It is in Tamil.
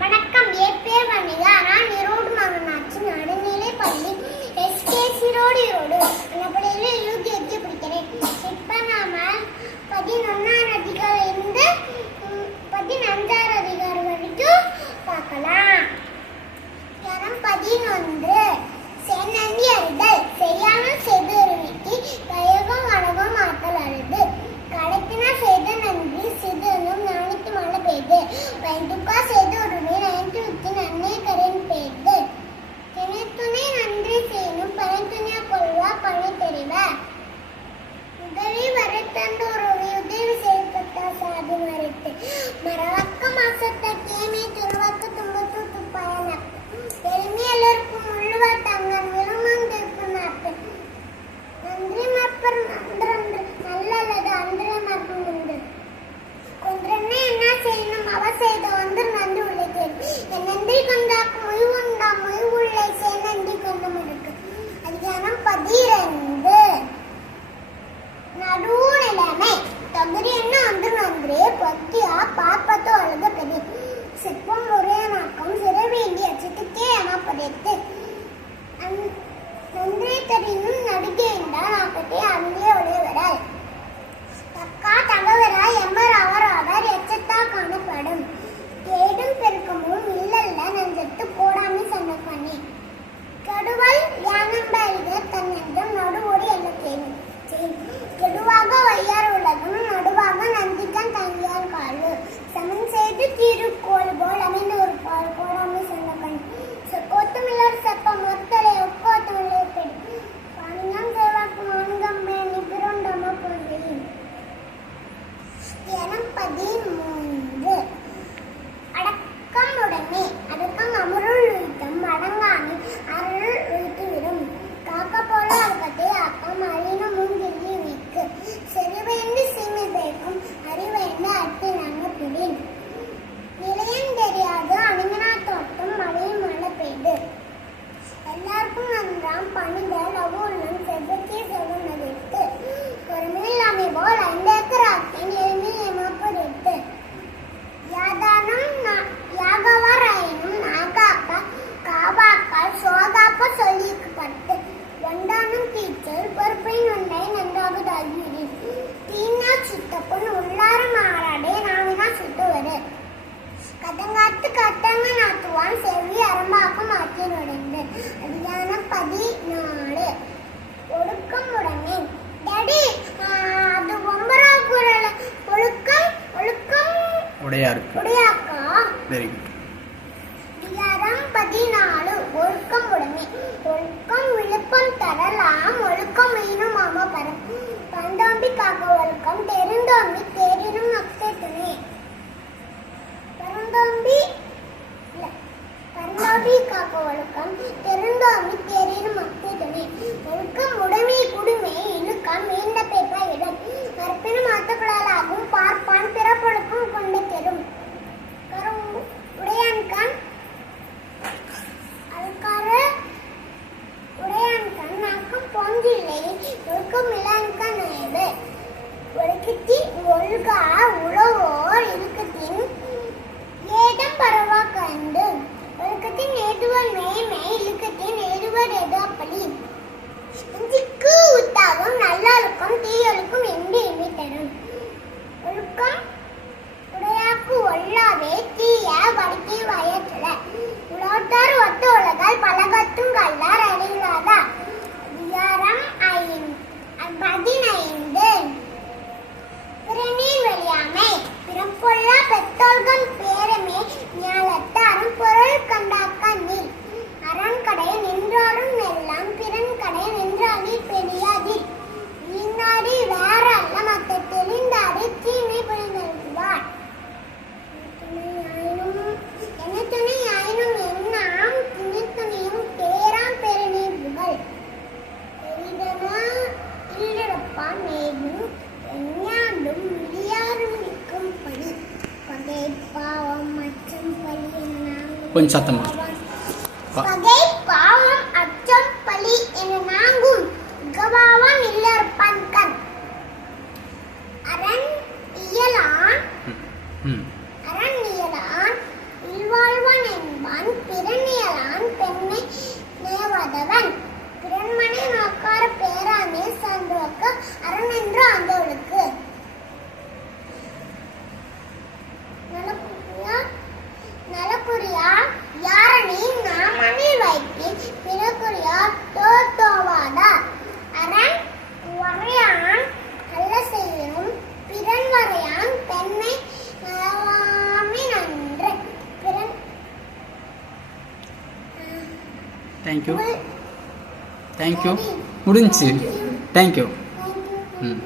வணக்கம். என் பேர் வனிதா நான் ஈரோடு மாவனாட்சி நடுநிலை பள்ளி எஸ்கே சிரோடு ஈரோடு. அந்த பள்ளியில் யூகேஜி படிக்கிறேன். ஒருவள் யானம்பெருக தன்னென்றும் நடுவோடு என்ன செய்யும்? கெடுவாக வையார் உலகம் நடுவாக நந்திக்கண் தங்கியார் காலு சமன் செய்து திருக்கோள் போல் அமைந்த ஒரு பால் கோடாமை சொன்ன கண் கொத்தமில்லார் செப்ப மொத்தலை ஒக்கோத்தமில்லை பெண். பணியம் செல்வாக்கு மான்கம் பேணி பிறண்டம கொள்கையின் எனப்பதி மூணு பதினாலு. ஒழுக்கம் உடனே ஒழுக்கம் ஒழுக்கம் தரலாம். ஒழுக்கம் மீனும் அம்மா பரம் பந்தாம்பிக்காக ஒழுக்கம் தேர் கொஞ்சம் சத்தமா. பகை பாவம் அச்சம் பலி என நாங்கும் கபாவம் இல்லர் பங்கன் தேங்க்யூ தேங்க்யூ முடிஞ்சு தேங்க்யூ ம்.